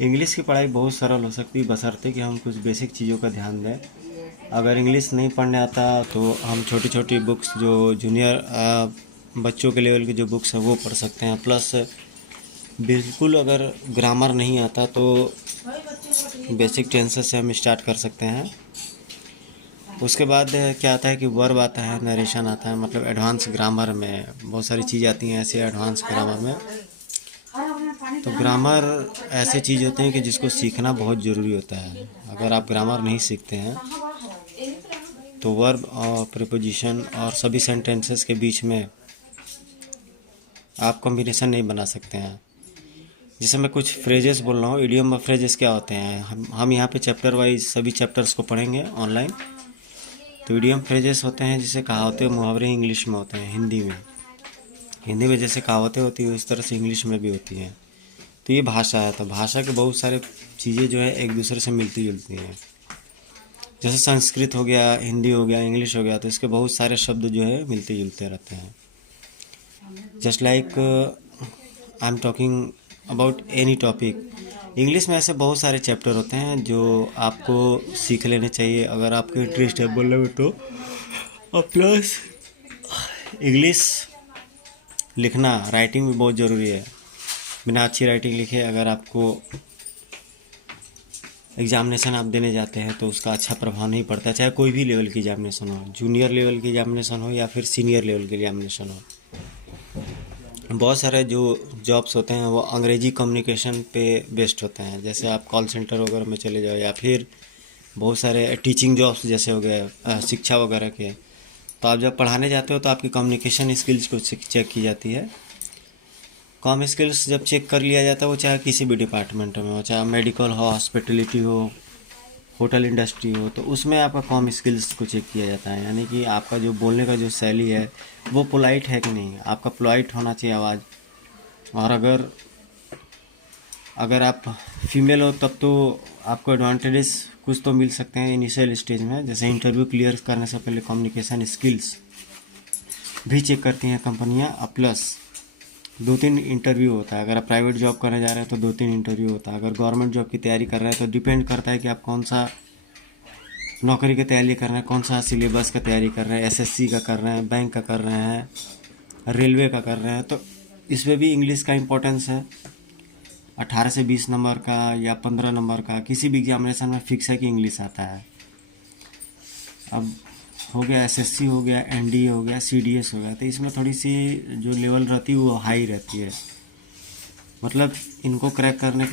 English की पढ़ाई बहुत सरल हो सकती है बशर्ते कि हम कुछ बेसिक चीज़ों का ध्यान दें। अगर इंग्लिश नहीं पढ़ने आता तो हम छोटी छोटी बुक्स जो जूनियर बच्चों के लेवल की जो बुक्स हैं वो पढ़ सकते हैं। प्लस बिल्कुल अगर ग्रामर नहीं आता तो बेसिक टेंसेस से हम स्टार्ट कर सकते हैं। उसके बाद क्या आता है कि वर्ब आता है, नरेशन आता है, मतलब एडवांस ग्रामर में बहुत सारी चीज़ आती हैं ऐसे एडवांस ग्रामर में। तो ग्रामर ऐसे चीज़ होते हैं कि जिसको सीखना बहुत ज़रूरी होता है। अगर आप ग्रामर नहीं सीखते हैं तो वर्ब और प्रीपोजिशन और सभी सेंटेंसेस के बीच में आप कॉम्बिनेशन नहीं बना सकते हैं। जैसे मैं कुछ फ्रेजेस बोल रहा हूँ, इडियम और फ्रेजेस क्या होते हैं, हम यहाँ पे चैप्टर वाइज सभी चैप्टर्स को पढ़ेंगे ऑनलाइन। तो इडियम फ्रेजेस होते हैं जिसे कहावतें मुहावरे इंग्लिश में होते हैं, हिंदी में जैसे कहावतें होती है उस तरह से इंग्लिश में भी होती हैं। तो ये भाषा है, तो भाषा के बहुत सारे चीज़ें जो है एक दूसरे से मिलती जुलती हैं। जैसे संस्कृत हो गया, हिंदी हो गया, इंग्लिश हो गया, तो इसके बहुत सारे शब्द जो है मिलते जुलते रहते हैं। Just like I am talking about any topic. English में ऐसे बहुत सारे चैप्टर होते हैं जो आपको सीख लेने चाहिए अगर आपको इंटरेस्ट है बोलने में तो। और प्लस इंग्लिश लिखना, राइटिंग भी बहुत ज़रूरी है। बिना अच्छी राइटिंग लिखे अगर आपको एग्जामिनेशन आप देने जाते हैं तो उसका अच्छा प्रभाव नहीं पड़ता, चाहे कोई भी लेवल की एग्जामिनेशन हो, जूनियर लेवल की एग्जामिनेशन हो या फिर सीनियर लेवल की एग्जामिनेशन हो। बहुत सारे जो जॉब्स होते हैं वो अंग्रेजी कम्युनिकेशन पे बेस्ड होते हैं। जैसे आप कॉल सेंटर वगैरह में चले जाओ या फिर बहुत सारे टीचिंग जॉब्स जैसे हो गए शिक्षा वगैरह के। तो आप जब पढ़ाने जाते हो तो आपकी कम्युनिकेशन स्किल्स को चेक की जाती है। कॉम स्किल्स जब चेक कर लिया जाता है वो चाहे किसी भी डिपार्टमेंट में हो, चाहे मेडिकल हो, हॉस्पिटलिटी हो, होटल इंडस्ट्री हो, तो उसमें आपका कॉम स्किल्स को चेक किया जाता है। यानी कि आपका जो बोलने का जो शैली है वो पोलाइट है कि नहीं, आपका पोलाइट होना चाहिए आवाज़। और अगर आप फीमेल हो तब तो आपको एडवांटेजेस कुछ तो मिल सकते हैं इनिशियल स्टेज में। जैसे इंटरव्यू क्लियर करने से पहले कम्युनिकेशन स्किल्स भी चेक करती हैं कंपनियां। प्लस 2-3 इंटरव्यू होता है। अगर आप प्राइवेट जॉब करने जा रहे हैं तो 2-3 इंटरव्यू होता है। अगर गवर्नमेंट जॉब की तैयारी कर रहे हैं तो डिपेंड करता है कि आप कौन सा नौकरी की तैयारी कर रहे हैं, कौन सा सिलेबस का तैयारी कर रहे हैं, एसएससी का कर रहे हैं, बैंक का कर रहे हैं, रेलवे का कर रहे हैं। तो इसमें भी इंग्लिश का इम्पोर्टेंस है। 18 से 20 नंबर का या 15 नंबर का किसी भी एग्जामिनेशन में फिक्स है कि इंग्लिश आता है। अब हो गया एसएससी, हो गया एनडीए, हो गया सीडीएस, हो गया, तो इसमें थोड़ी सी जो लेवल रहती है वो हाई रहती है। मतलब इनको क्रैक करने